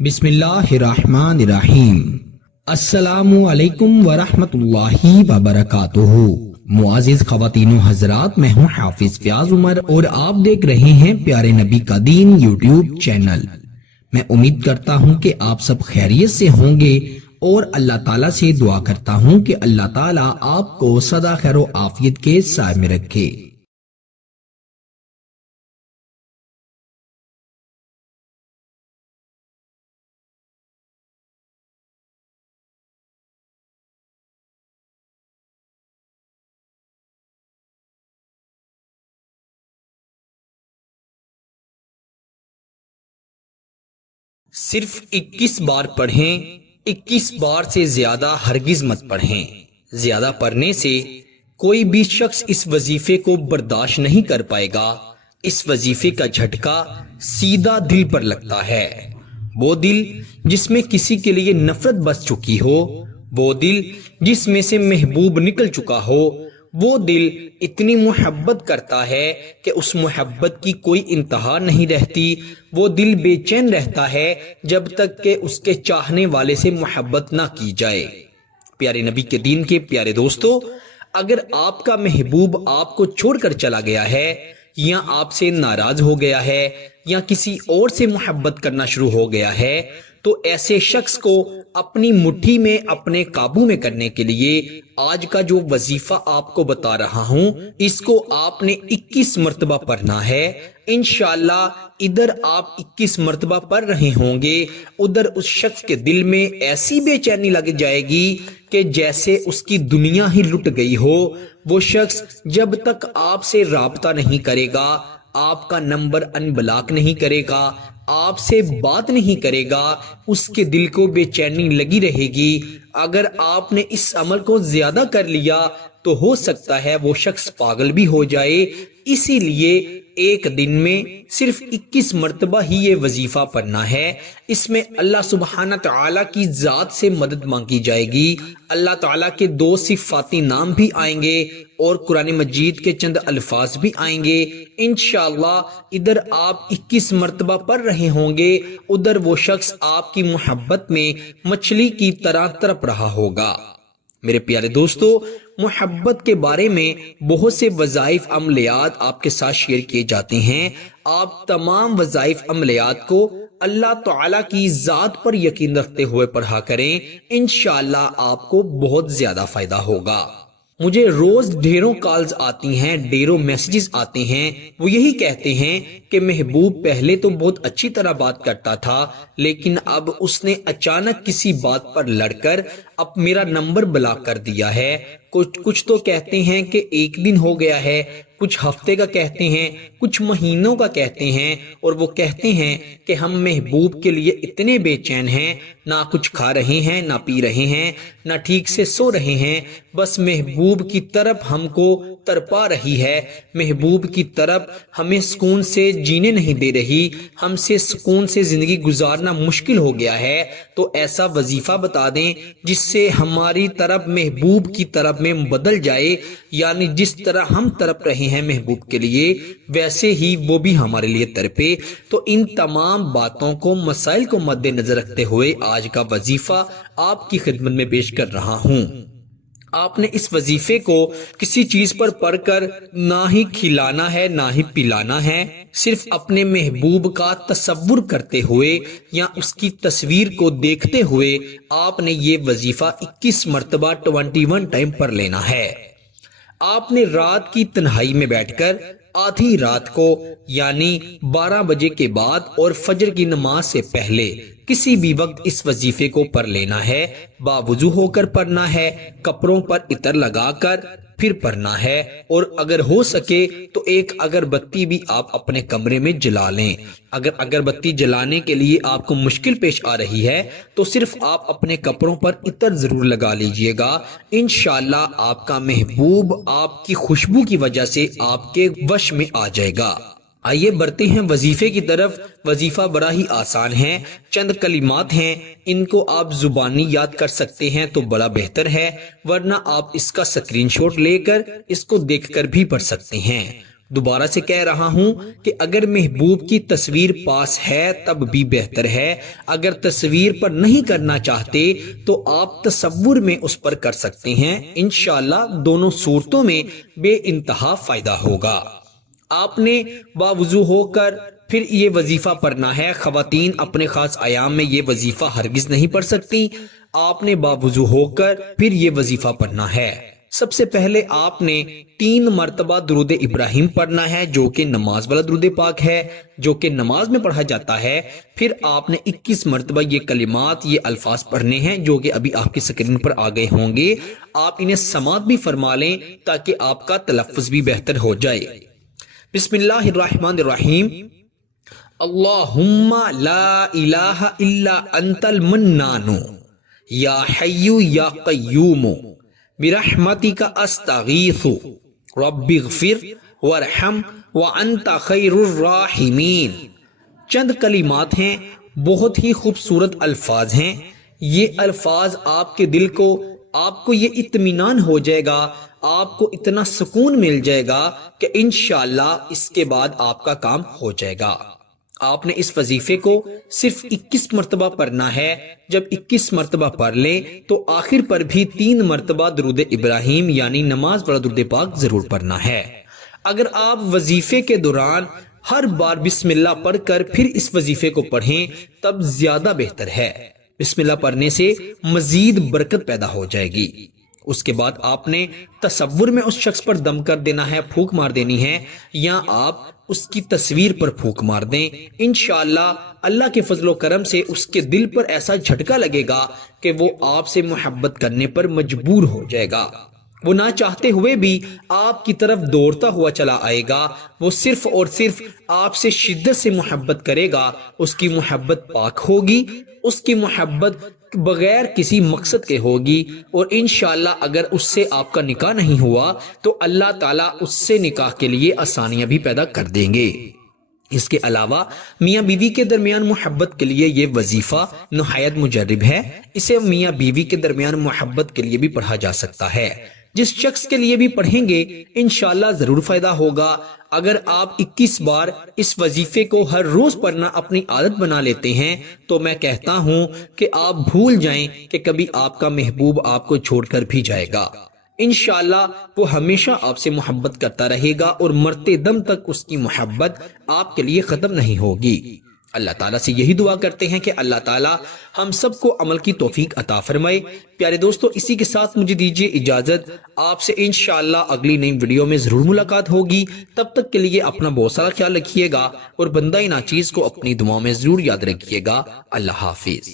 बिस्मिल्लाहिर्रहमानिर्रहीम। अस्सलामु अलैकुम वरहमतुल्लाहि वबरकातुहू। मुआजिज ख़वातीनो हजरात, मैं हूँ हाफिज फयाज उमर और आप देख रहे हैं प्यारे नबी का दीन यूट्यूब चैनल। मैं उम्मीद करता हूँ कि आप सब खैरियत से होंगे और अल्लाह ताला से दुआ करता हूँ कि अल्लाह ताला आपको सदा खैर आफियत के साए में रखे। सिर्फ 21 बार पढ़ें, 21 बार से ज्यादा हरगिज मत पढ़ें। ज्यादा पढ़ने से कोई भी शख्स इस वजीफे को बर्दाश्त नहीं कर पाएगा। इस वजीफे का झटका सीधा दिल पर लगता है। वो दिल जिसमें किसी के लिए नफरत बस चुकी हो, वो दिल जिसमें से महबूब निकल चुका हो, वो दिल इतनी मोहब्बत करता है कि उस मोहब्बत की कोई इंतहा नहीं रहती। वो दिल बेचैन रहता है जब तक कि उसके चाहने वाले से मोहब्बत ना की जाए। प्यारे नबी के दीन के प्यारे दोस्तों, अगर आपका महबूब आपको छोड़कर चला गया है या आपसे नाराज हो गया है या किसी और से मोहब्बत करना शुरू हो गया है, तो ऐसे शख्स को अपनी मुट्ठी में अपने काबू में करने के लिए आज का जो वजीफा आपको बता रहा हूं, इसको आपने 21 मर्तबा पढ़ना है। इंशाअल्लाह इधर आप 21 मर्तबा पढ़ रहे होंगे, उधर उस शख्स के दिल में ऐसी बेचैनी लग जाएगी कि जैसे उसकी दुनिया ही लुट गई हो। वो शख्स जब तक आपसे राबता नहीं करेगा, आपका नंबर अनब्लॉक नहीं करेगा, आपसे बात नहीं करेगा, उसके दिल को बेचैनी लगी रहेगी। अगर आपने इस अमल को ज्यादा कर लिया तो हो सकता है वो शख्स पागल भी हो जाए। इसीलिए एक दिन में सिर्फ 21 मर्तबा ही ये वजीफा पढ़ना है। इसमें अल्लाह सुब्हाना तआला की जात से मदद मांगी जाएगी। अल्लाह ताला के 2 सिफाती नाम भी आएंगे और कुरान मजीद के चंद अल्फाज भी आएंगे। इंशाअल्लाह इधर आप 21 मर्तबा पढ़ रहे होंगे, उधर वो शख्स आपकी मोहब्बत में मछली की तरह तड़प रहा होगा। मेरे प्यारे दोस्तों, मोहब्बत के बारे में बहुत से वज़ाइफ अमलियात आपके साथ शेयर किए जाते हैं। आप तमाम वज़ाइफ अमलियात को अल्लाह ताला की जात पर यकीन रखते हुए पढ़ा करें। इंशाअल्लाह आपको बहुत ज्यादा फायदा होगा। मुझे रोज ढेरों कॉल्स आती हैं, ढेरों मैसेजेस आते हैं। वो यही कहते हैं कि महबूब पहले तो बहुत अच्छी तरह बात करता था, लेकिन अब उसने अचानक किसी बात पर लड़कर अब मेरा नंबर ब्लॉक कर दिया है। कुछ तो कहते हैं कि 1 दिन हो गया है, कुछ हफ्ते का कहते हैं, कुछ महीनों का कहते हैं, और वो कहते हैं कि हम महबूब के लिए इतने बेचैन हैं, ना कुछ खा रहे हैं, ना पी रहे हैं, ना ठीक से सो रहे हैं। बस महबूब की तरफ हमको तड़पा रही है, महबूब की तरफ हमें सुकून से जीने नहीं दे रही, हमसे सुकून से जिंदगी गुजारना मुश्किल हो गया है। तो ऐसा वजीफा बता दें जिससे हमारी तरफ महबूब की तरफ में बदल जाए, यानी जिस तरह हम तड़प रहे हैं महबूब के लिए, वैसे ही वो भी हमारे लिए तड़पे। तो इन तमाम बातों को, मसाइल को मद्देनजर रखते हुए आज का वजीफा आपकी खिदमत में पेश कर रहा हूं। आपने इस वजीफे को किसी चीज पर पढ़कर ना ही खिलाना है ना ही पिलाना है। सिर्फ अपने महबूब का तसव्वुर करते हुए या उसकी तस्वीर को देखते हुए आपने ये वजीफा 21 मर्तबा 21 टाइम पढ़ लेना है। आपने रात की तन्हाई में बैठकर आधी रात को यानी 12 बजे के बाद और फजर की नमाज से पहले किसी भी वक्त इस वजीफे को पढ़ लेना है। बावुजू होकर पढ़ना है, कपड़ों पर इतर लगाकर फिर पढ़ना है, और अगर हो सके तो एक अगरबत्ती भी आप अपने कमरे में जला लें। अगर अगरबत्ती जलाने के लिए आपको मुश्किल पेश आ रही है तो सिर्फ आप अपने कपड़ों पर इतर जरूर लगा लीजिएगा। इंशाअल्लाह आपका महबूब आपकी खुशबू की वजह से आपके वश में आ जाएगा। आइए बढ़ते हैं वजीफे की तरफ। वजीफा बड़ा ही आसान है, चंद कलिमात हैं, इनको आप जुबानी याद कर सकते हैं तो बड़ा बेहतर है, वरना आप इसका स्क्रीनशॉट लेकर इसको देखकर भी पढ़ सकते हैं। دوبارہ سے کہہ رہا ہوں کہ اگر محبوب کی تصویر پاس ہے تب بھی بہتر ہے، اگر تصویر پر نہیں کرنا چاہتے تو آپ تصور میں اس پر کر سکتے ہیں، انشاءاللہ دونوں صورتوں میں بے انتہا فائدہ ہوگا۔ آپ نے باوضو ہو کر پھر یہ وظیفہ پڑھنا ہے۔ خواتین اپنے خاص ایام میں یہ وظیفہ ہرگز نہیں پڑھ سکتی۔ آپ نے باوضو ہو کر پھر یہ وظیفہ پڑھنا ہے۔ سب سے پہلے آپ نے 3 مرتبہ درود ابراہیم پڑھنا ہے جو کہ نماز والا درود پاک ہے، جو کہ نماز میں پڑھا جاتا ہے۔ پھر آپ نے 21 مرتبہ یہ کلمات، یہ الفاظ پڑھنے ہیں جو کہ ابھی آپ کی سکرین پر آ گئے ہوں گے۔ آپ انہیں سماعت بھی فرما لیں تاکہ آپ کا تلفظ بھی بہتر ہو جائے۔ بسم اللہ الرحمن الرحیم۔ اللہم لا الہ الا انت المنان یا حی یا قیوم برحمتک استغیث رب اغفر وارحم وانت خیر الراحمین۔ چند کلمات ہیں، بہت ہی خوبصورت الفاظ ہیں۔ یہ الفاظ آپ کے دل کو، آپ کو یہ اطمینان ہو جائے گا، آپ کو اتنا سکون مل جائے گا کہ انشاءاللہ اس کے بعد آپ کا کام ہو جائے گا۔ آپ نے اس وظیفے کو صرف 21 مرتبہ پڑھنا ہے۔ جب 21 مرتبہ پڑھ لیں تو آخر پر بھی 3 مرتبہ درود ابراہیم یعنی نماز والا درود پاک ضرور پڑھنا ہے۔ اگر آپ وظیفے کے دوران ہر بار بسم اللہ پڑھ کر پھر اس وظیفے کو پڑھیں تب زیادہ بہتر ہے۔ بسم اللہ پڑھنے سے مزید برکت پیدا ہو جائے گی۔ اس کے بعد آپ نے تصور میں اس شخص پر دم کر دینا ہے، پھونک مار دینی ہے، یا آپ اس کی تصویر پر پھونک مار دیں۔ انشاءاللہ اللہ کے فضل و کرم سے اس کے دل پر ایسا جھٹکا لگے گا کہ وہ آپ سے محبت کرنے پر مجبور ہو جائے گا۔ وہ نہ چاہتے ہوئے بھی آپ کی طرف دوڑتا ہوا چلا آئے گا۔ وہ صرف اور صرف آپ سے شدت سے محبت کرے گا۔ اس کی محبت پاک ہوگی، اس کی محبت بغیر کسی مقصد کے ہوگی، اور انشاءاللہ اگر اس سے آپ کا نکاح نہیں ہوا تو اللہ تعالیٰ اس سے نکاح کے لیے آسانیاں بھی پیدا کر دیں گے۔ اس کے علاوہ میاں بیوی کے درمیان محبت کے لیے یہ وظیفہ نہایت مجرب ہے۔ اسے میاں بیوی کے درمیان محبت کے لیے بھی پڑھا جا سکتا ہے۔ جس شخص کے لیے بھی پڑھیں گے انشاءاللہ ضرور فائدہ ہوگا۔ اگر آپ 21 بار اس وظیفے کو ہر روز پڑھنا اپنی عادت بنا لیتے ہیں تو میں کہتا ہوں کہ آپ بھول جائیں کہ کبھی آپ کا محبوب آپ کو چھوڑ کر بھی جائے گا۔ انشاءاللہ وہ ہمیشہ آپ سے محبت کرتا رہے گا اور مرتے دم تک اس کی محبت آپ کے لیے ختم نہیں ہوگی۔ اللہ تعالیٰ سے یہی دعا کرتے ہیں کہ اللہ تعالیٰ ہم سب کو عمل کی توفیق عطا فرمائے۔ پیارے دوستو، اسی کے ساتھ مجھے دیجیے اجازت۔ آپ سے انشاءاللہ اگلی نئی ویڈیو میں ضرور ملاقات ہوگی۔ تب تک کے لیے اپنا بہت سارا خیال رکھیے گا اور بندہ ناچیز کو اپنی دعاؤں میں ضرور یاد رکھیے گا۔ اللہ حافظ۔